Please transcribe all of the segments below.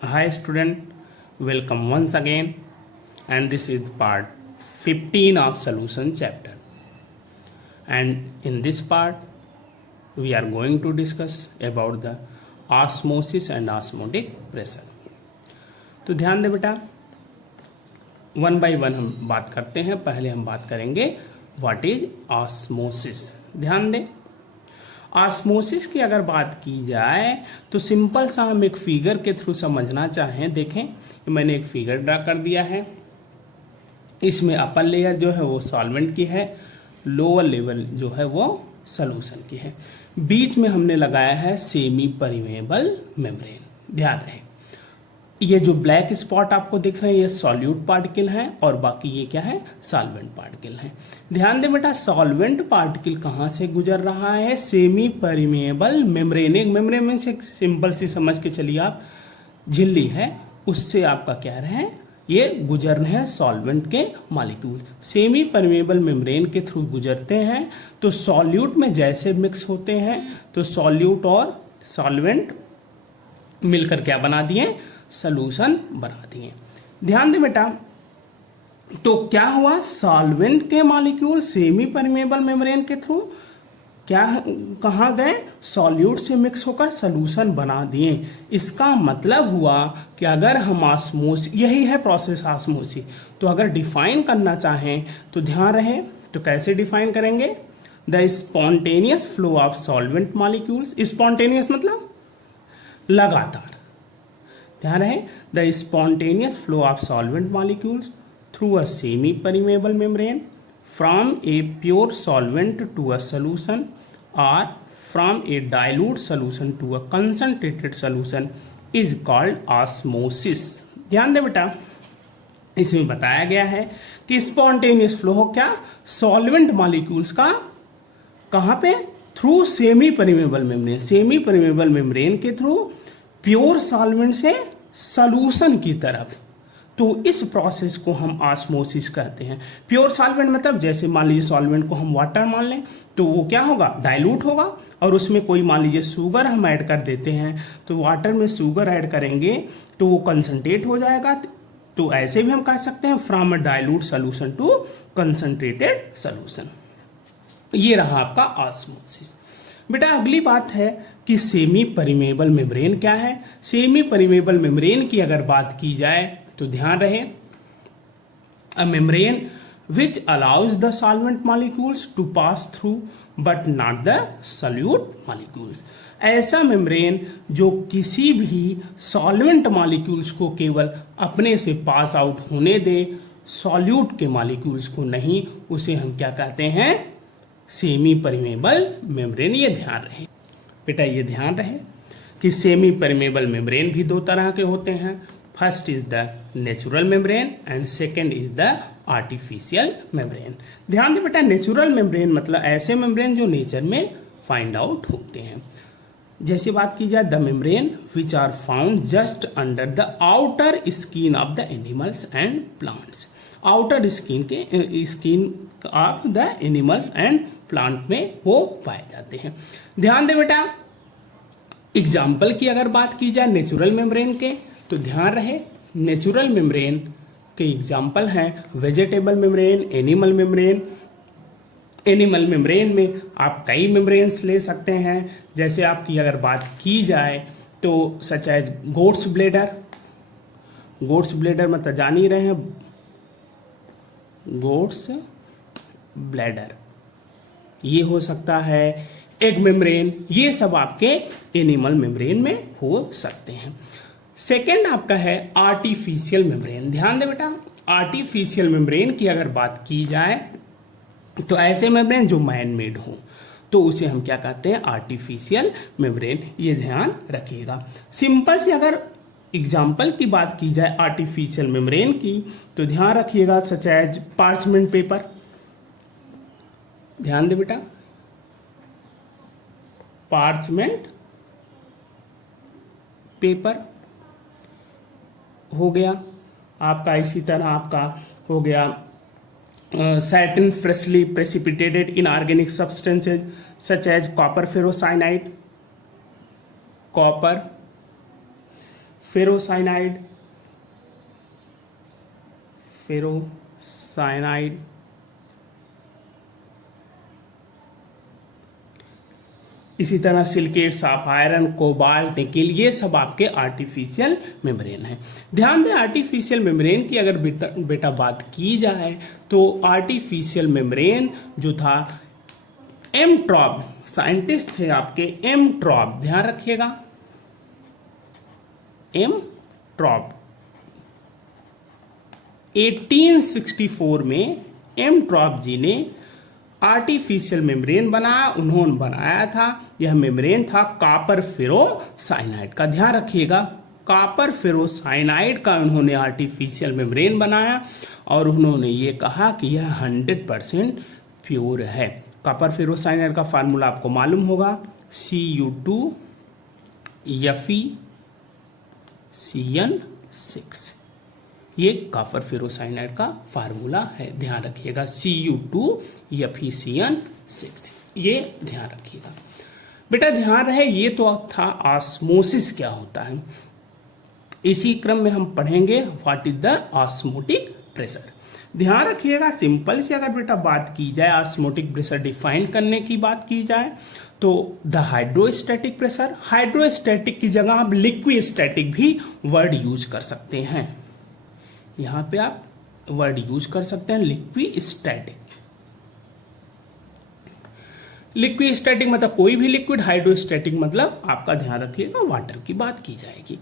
Hi student, welcome once again, and this is part 15 of solution chapter. And in this part we are going to discuss about the osmosis and osmotic pressure. तो ध्यान दे बेटा, one by one हम बात करते हैं। पहले हम बात करेंगे व्हाट इज ऑस्मोसिस। ध्यान दें, ऑस्मोसिस की अगर बात की जाए तो सिंपल सा हम एक फिगर के थ्रू समझना चाहें। देखें, मैंने एक फिगर ड्रा कर दिया है। इसमें अपर लेयर जो है वो सॉल्वेंट की है, लोअर लेवल जो है वो सॉल्यूशन की है। बीच में हमने लगाया है सेमी परमेबल मेम्ब्रेन। ध्यान रहे, ये जो ब्लैक स्पॉट आपको दिख रहे हैं ये सॉल्यूट पार्टिकल हैं और बाकी ये क्या है, सॉल्वेंट पार्टिकल हैं। ध्यान दें बेटा, सॉल्वेंट पार्टिकल कहाँ से गुजर रहा है, सेमी परमेबल मेम्ब्रेन। एक मेम्ब्रेन में से सिंपल सी समझ के चलिए आप, झिल्ली है, उससे आपका क्या रहे हैं, ये गुजर रहे हैं सॉल्वेंट के मॉलिक्यूल। सेमी परमेबल मेम्ब्रेन के थ्रू गुजरते हैं तो सॉल्यूट में जैसे मिक्स होते हैं तो सॉल्यूट और सॉल्वेंट मिलकर क्या बना दिए, सॉल्यूशन बना दिए। ध्यान दें बेटा, तो क्या हुआ, सॉल्वेंट के मॉलिक्यूल सेमी परमेबल मेम्ब्रेन के थ्रू क्या कहाँ गए, सॉल्यूट से मिक्स होकर सॉल्यूशन बना दिए। इसका मतलब हुआ कि अगर हम ऑस्मोसिस, यही है प्रोसेस ऑस्मोसिस, तो अगर डिफाइन करना चाहें तो ध्यान रहे, तो कैसे डिफाइन करेंगे, the spontaneous flow of solvent molecules. Spontaneous मतलब लगातार, ध्यान रहे, the spontaneous flow of solvent molecules through a semi permeable membrane from a pure solvent to a solution और from a dilute solution to a concentrated solution is called osmosis. ध्यान दे बेटा, इसमें बताया गया है कि स्पॉन्टेनियस फ्लो हो क्या, सॉल्वेंट मॉलिक्यूल्स का कहाँ पे, through semi permeable membrane. Semi permeable membrane के थ्रू प्योर सॉल्वेंट से सॉल्यूशन की तरफ, तो इस प्रोसेस को हम ऑस्मोसिस कहते हैं। प्योर सॉल्वेंट मतलब जैसे मान लीजिए सॉल्वेंट को हम वाटर मान लें तो वो क्या होगा, डाइल्यूट होगा, और उसमें कोई मान लीजिए शुगर हम ऐड कर देते हैं तो वाटर में शुगर ऐड करेंगे तो वो कंसनट्रेट हो जाएगा। तो ऐसे भी हम कह सकते हैं from a dilute solution to concentrated solution. ये रहा आपका ऑस्मोसिस। बेटा अगली बात है कि सेमी परमेबल मेम्ब्रेन क्या है। सेमी परमेबल मेम्ब्रेन की अगर बात की जाए तो ध्यान रहे, a membrane which allows the solvent molecules to pass through but not the solute molecules. ऐसा मेम्ब्रेन जो किसी भी सॉल्वेंट मॉलिक्यूल्स को केवल अपने से पास आउट होने दे, सॉल्यूट के मॉलिक्यूल्स को नहीं, उसे हम क्या कहते हैं, सेमी परमेबल मेम्ब्रेन। ये ध्यान रहे बेटा, ये ध्यान रहे कि सेमी परमेबल मेम्ब्रेन भी दो तरह के होते हैं। First is the natural membrane and second is the artificial membrane. ध्यान दे बेटा, नेचुरल मेम्ब्रेन मतलब ऐसे मेम्ब्रेन जो नेचर में फाइंड आउट होते हैं। जैसे बात की जाए, the membrane which are found just under the outer skin of the animals and plants. Outer skin के skin of the animal and plant में वो पाए जाते हैं। ध्यान दे बेटा, एग्जाम्पल की अगर बात की जाए नेचुरल मेम्ब्रेन के तो ध्यान रहे, नेचुरल मेम्ब्रेन के एग्जाम्पल हैं vegetable membrane, animal membrane. Animal membrane में आप कई मेम्ब्रेन्स ले सकते हैं। जैसे आपकी अगर बात की जाए तो such as goats bladder. Goats bladder मतलब जान ही रहे हैं, गोट्स ब्लैडर, ये हो सकता है एग मेम्ब्रेन। ये सब आपके एनिमल मेम्ब्रेन में हो सकते हैं। सेकेंड आपका है आर्टिफिशियल मेम्ब्रेन। ध्यान दे बेटा, आर्टिफिशियल मेम्ब्रेन की अगर बात की जाए तो ऐसे मेम्ब्रेन जो मैन मेड हो तो उसे हम क्या कहते हैं, आर्टिफिशियल मेम्ब्रेन। ये ध्यान रखिएगा। सिंपल से अगर एग्जाम्पल की बात की जाए आर्टिफिशियल मेम्ब्रेन की तो ध्यान रखिएगा, सच एज पार्चमेंट पेपर। ध्यान दे बेटा, पार्चमेंट पेपर हो गया आपका। इसी तरह आपका हो गया satin freshly precipitated inorganic substances such as copper ferrocyanide, copper ferrocyanide, इसी तरह silicates of iron, cobalt, nickel, ये सब आपके आर्टिफिशियल मेम्ब्रेन है। ध्यान दें, आर्टिफिशियल मेम्ब्रेन की अगर बेटा बात की जाए तो आर्टिफिशियल मेम्ब्रेन जो था एमट्रॉप, साइंटिस्ट थे आपके एमट्रॉप, ध्यान रखिएगा, एमट्रॉप 1864 में एमट्रॉप जी ने आर्टिफिशियल मेम्ब्रेन बनाया। उन्होंने बनाया था, यह मेम्ब्रेन था कॉपर फेरोसाइनाइड का, ध्यान रखिएगा, कॉपर फेरोसाइनाइड का उन्होंने आर्टिफिशियल मेम्ब्रेन बनाया और उन्होंने ये कहा कि यह 100% प्योर है। कॉपर फेरोसाइनाइड का फार्मूला आपको मालूम होगा, Cu2FeCN6, ये कॉपर फेरोसाइनाइड का फार्मूला है, ध्यान रखिएगा, Cu2FeCN6, ये ध्यान रखिएगा बेटा। ध्यान रहे, ये तो था ऑस्मोसिस क्या होता है। इसी क्रम में हम पढ़ेंगे what is the osmotic pressure. ध्यान रखिएगा, सिंपल सी अगर बेटा बात की जाए, ऑस्मोटिक प्रेशर डिफाइन करने की बात की जाए तो द हाइड्रोस्टैटिक प्रेशर, हाइड्रोस्टैटिक की जगह आप लिक्विस्टैटिक भी वर्ड यूज कर सकते हैं, यहां पे आप वर्ड यूज कर सकते हैं लिक्विस्टैटिक। लिक्विस्टैटिक मतलब कोई भी लिक्विड, हाइड्रोस्टैटिक मतलब आपका ध्यान रखिएगा वाटर की बात की जाएगी।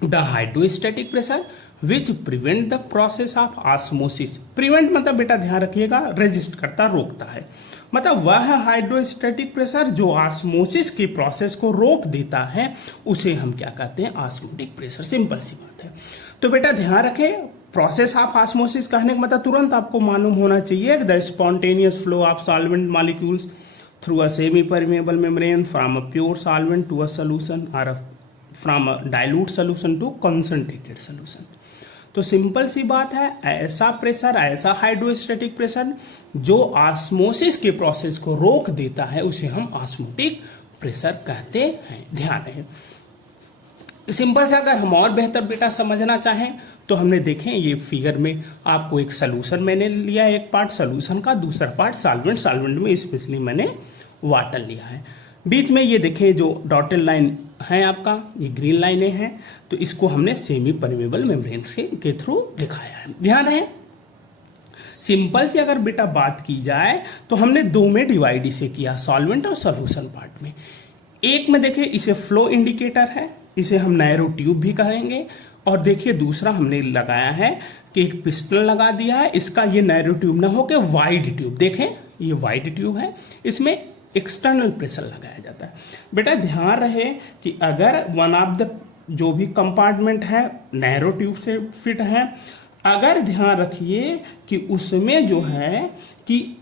The hydrostatic pressure which prevent the process of osmosis, prevent मतलब बेटा ध्यान रखिएगा रेजिस्ट करता, रोकता है, मतलब वह हाइड्रोस्टैटिक प्रेशर जो ऑस्मोसिस की प्रोसेस को रोक देता है उसे हम क्या कहते हैं, ऑस्मोटिक प्रेशर, सिंपल सी बात है। तो बेटा ध्यान रखें, प्रोसेस ऑफ ऑस्मोसिस कहने का मतलब तुरंत आपको मालूम होना चाहिए the spontaneous flow of solvent molecules through a semi permeable membrane from a pure solvent to a solution और from a dilute solution to concentrated solution. तो सिंपल सी बात है, ऐसा प्रेशर, ऐसा हाइड्रोस्टैटिक प्रेशर जो ऑस्मोसिस के प्रोसेस को रोक देता है उसे हम ऑस्मोटिक प्रेशर कहते हैं, ध्यान रहे। सिंपल से अगर हम और बेहतर बेटा समझना चाहें तो हमने देखें ये फिगर में आपको एक सॉल्यूशन मैंने लिया, एक पार्ट सॉल्यूशन का, दूसरा पार्ट सॉल्वेंट, सॉल्वेंट में स्पेशली मैंने वाटर लिया है। बीच में ये देखें जो डॉटेड लाइन है आपका, ये ग्रीन लाइनें हैं, तो इसको हमने सेमी परमेबल मेम्ब्रेन के थ्रू दिखाया है, ध्यान रहे। सिंपल से अगर बेटा बात की जाए तो हमने दो में डिवाइड इसे किया, सॉल्वेंट और सॉल्यूशन पार्ट में। एक में देखिए इसे फ्लो इंडिकेटर है, इसे हम नैरो ट्यूब भी कहेंगे, और देखिए दूसरा हमने लगाया है कि एक पिस्टन लगा दिया है, इसका ये नैरो ट्यूब ना हो के वाइड ट्यूब, देखें ये वाइड ट्यूब है, इसमें एक्सटर्नल प्रेशर लगाया जाता है। बेटा ध्यान रहे कि अगर वन ऑफ द जो भी कंपार्टमेंट है नैरो ट्यूब से फिट है, अगर ध्यान रखिए कि उसमें जो है कि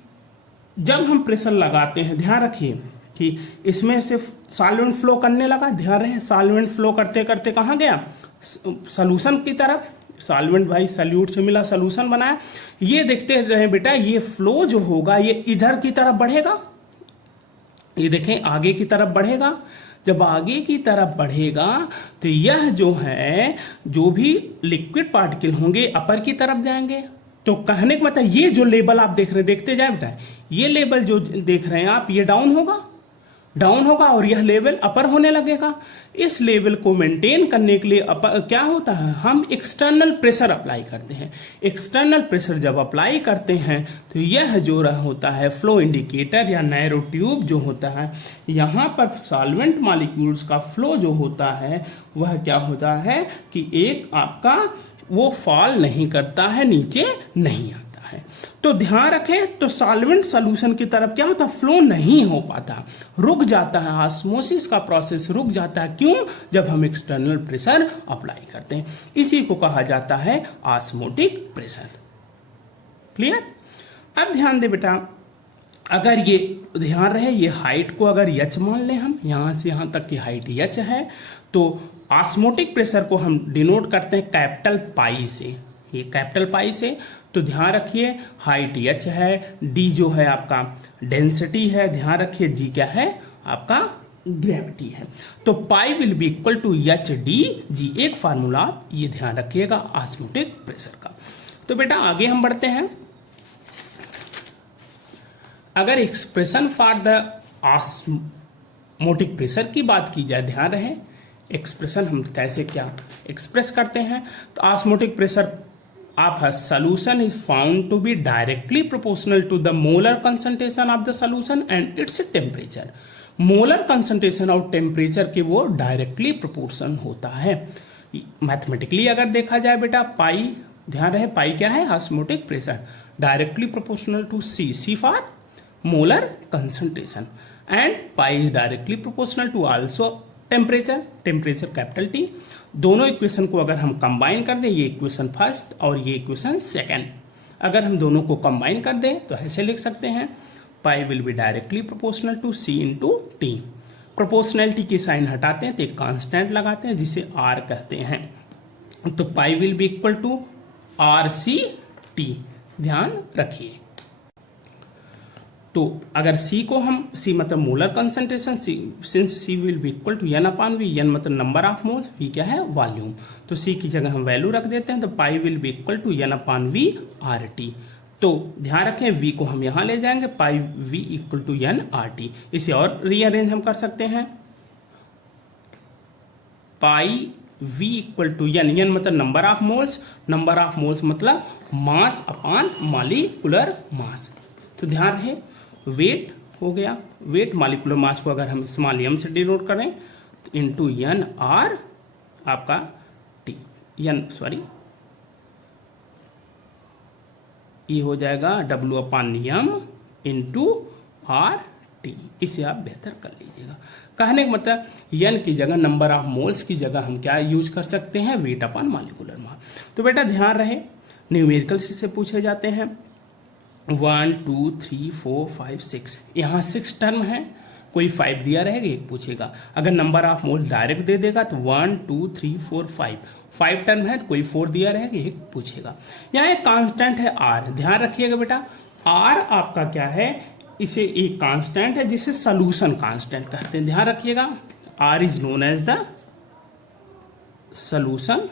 जब हम प्रेशर लगाते हैं, ध्यान रखिए कि इसमें से सॉल्वेंट फ्लो करने लगा, ध्यान रहे सॉल्वेंट फ्लो करते करते कहाँ गया, सॉल्यूशन की तरफ, सॉल्वेंट भाई सॉल्यूट से मिला सॉल्यूशन बनाया, ये देखते रहे बेटा ये फ्लो जो होगा ये इधर की तरफ बढ़ेगा, ये देखें आगे की तरफ बढ़ेगा। जब आगे की तरफ बढ़ेगा तो यह जो है जो भी लिक्विड पार्टिकल होंगे अपर की तरफ जाएंगे। तो कहने का मतलब ये जो लेवल आप देख रहे हैं, देखते जाए बेटा, ये लेवल जो देख रहे हैं आप ये डाउन होगा और यह लेवल अपर होने लगेगा। इस लेवल को मेंटेन करने के लिए क्या होता है, हम एक्सटर्नल प्रेशर अप्लाई करते हैं। एक्सटर्नल प्रेशर जब अप्लाई करते हैं तो यह जो होता है फ्लो इंडिकेटर या नैरो ट्यूब जो होता है, यहाँ पर सॉल्वेंट मॉलिक्यूल्स का फ्लो जो होता है वह क्या होता है कि एक आपका वो फॉल नहीं करता है, नीचे नहीं आता है। तो ध्यान रखें, तो सॉल्वेंट सॉल्यूशन की तरफ क्या होता है, फ्लो नहीं हो पाता, रुक जाता है, ऑस्मोसिस का प्रोसेस रुक जाता है। क्यों? जब हम एक्सटर्नल प्रेशर अप्लाई करते हैं, इसी को कहा जाता है ऑस्मोटिक प्रेशर। क्लियर? अब ध्यान दे बेटा, अगर ये ध्यान रहे ये हाइट को अगर एच मान लें, हम यहां से यहां तक की हाइट एच है, तो ऑस्मोटिक प्रेशर को हम डिनोट करते हैं कैपिटल पाई से, ये कैपिटल पाई से। तो ध्यान रखिए हाइट एच है, डी जो है आपका डेंसिटी है, ध्यान रखिए जी क्या है आपका ग्रेविटी है। तो pi will be equal to H D G, एक फार्मूला आप ये ध्यान रखिएगा ऑस्मोटिक प्रेशर का। तो बेटा आगे हम बढ़ते हैं। अगर expression for the osmotic pressure की बात की जाए, ध्यान रहे एक्सप्रेशन हम कैसे क्या एक्सप्रेस करते हैं। तो osmotic pressure of a solution is found to be directly proportional to the molar concentration of the solution and its temperature. Molar concentration और टेम्परेचर के वो डायरेक्टली प्रोपोर्शन होता है। मैथमेटिकली अगर देखा जाए बेटा, पाई, ध्यान रहे पाई क्या है, osmotic pressure, directly proportional to C, C for molar concentration, and pi is directly proportional to also temperature, temperature capital T. दोनों इक्वेशन को अगर हम कंबाइन कर दें, ये इक्वेशन फर्स्ट और ये इक्वेशन सेकंड, अगर हम दोनों को कंबाइन कर दें तो ऐसे लिख सकते हैं, pi will be directly proportional to C into T. Proportionality की साइन हटाते हैं तो एक कांस्टेंट लगाते हैं जिसे आर कहते हैं। तो pi will be equal to R C T, ध्यान रखिए। तो अगर C को हम, C मतलब molar concentration, since C will be equal to N upon V, N मतलब नंबर ऑफ मोल्स, V क्या है वॉल्यूम, तो C की जगह हम वैल्यू रख देते हैं। तो pi will be equal to N upon V RT। तो ध्यान रखें V को हम यहाँ ले जाएंगे, pi V equal to N RT। इसे और रीअरेंज हम कर सकते हैं, pi V equal to N, N मतलब number of moles, number of moles मतलब मास अपॉन मॉलिक्यूलर मास। तो ध्यान रहे वेट हो गया, वेट मॉलिक्यूलर मास को अगर हम स्मॉल m से डिनोट करें तो इंटू N R आपका T, ये हो जाएगा W upon M into RT। इसे आप बेहतर कर लीजिएगा। कहने का मतलब N की जगह, नंबर ऑफ मोल्स की जगह हम क्या यूज कर सकते हैं, वेट अपॉन मॉलिक्यूलर मास। तो बेटा ध्यान रहे न्यूमेरिकल से पूछे जाते हैं 1 2 3 4 5 6, यहाँ 6 टर्म है, कोई 5 दिया रहेगा एक पूछेगा। अगर नंबर ऑफ मोल डायरेक्ट दे देगा तो 1 2 3 4 5 टर्म है तो कोई 4 दिया रहेगा एक पूछेगा। यहाँ एक कांस्टेंट है R, ध्यान रखिएगा बेटा R आपका क्या है, इसे एक कांस्टेंट है जिसे सॉल्यूशन कांस्टेंट कहते हैं। ध्यान रखिएगा R is known as the solution,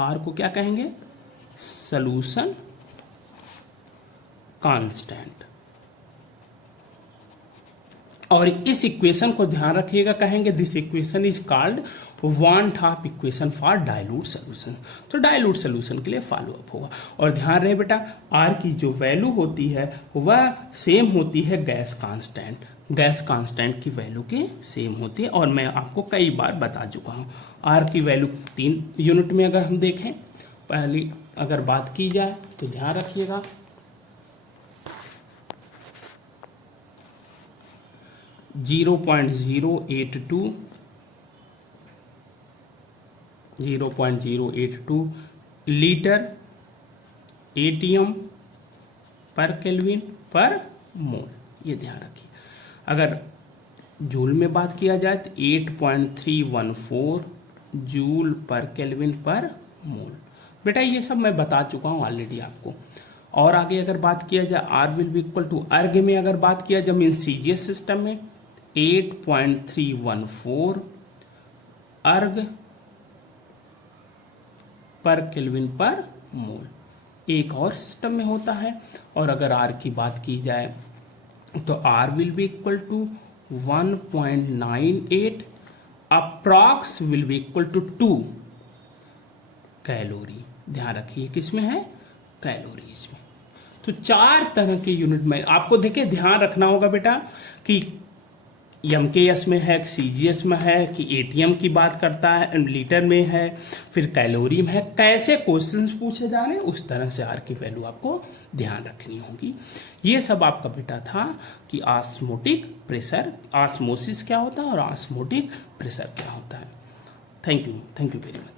R को क्या कहेंगे, सॉल्यूशन कांस्टेंट। और इस इक्वेशन को ध्यान रखिएगा, कहेंगे this equation is called one half equation for dilute solution. तो डाइल्यूट सोल्यूशन के लिए फॉलो अप होगा। और ध्यान रहे बेटा आर की जो वैल्यू होती है वह सेम होती है गैस कांस्टेंट, गैस कांस्टेंट की वैल्यू के सेम होती है। और मैं आपको कई बार बता चुका हूँ आर की वैल्यू 3 यूनिट में अगर हम देखें, पहली अगर बात की जाए तो ध्यान रखिएगा 0.082 लीटर एटीएम पर केल्विन पर मोल, ये ध्यान रखिए। अगर जूल में बात किया जाए तो 8.314 जूल पर केल्विन पर मोल। बेटा ये सब मैं बता चुका हूँ ऑलरेडी आपको। और आगे अगर बात किया जाए R will be equal to erg में अगर बात किया जाए मीन सीजीएस सिस्टम में 8.314 अर्ग पर केल्विन पर मोल एक और सिस्टम में होता है। और अगर आर की बात की जाए तो R will be equal to 1.98 approx will be equal to 2 calorie. ध्यान रखिए किसमें है, कैलोरीज में। तो 4 तरह के यूनिट में आपको देखिए ध्यान रखना होगा बेटा कि एमकेएस में है, सीजीएस में है, कि एटीएम की बात करता है, लीटर में है, फिर कैलोरी में है, कैसे क्वेश्चंस पूछे जा रहे हैं उस तरह से आर की वैल्यू आपको ध्यान रखनी होगी। ये सब आपका बेटा था कि ऑस्मोटिक प्रेशर, ऑस्मोसिस क्या होता है और ऑस्मोटिक प्रेशर क्या होता है। Thank you very much.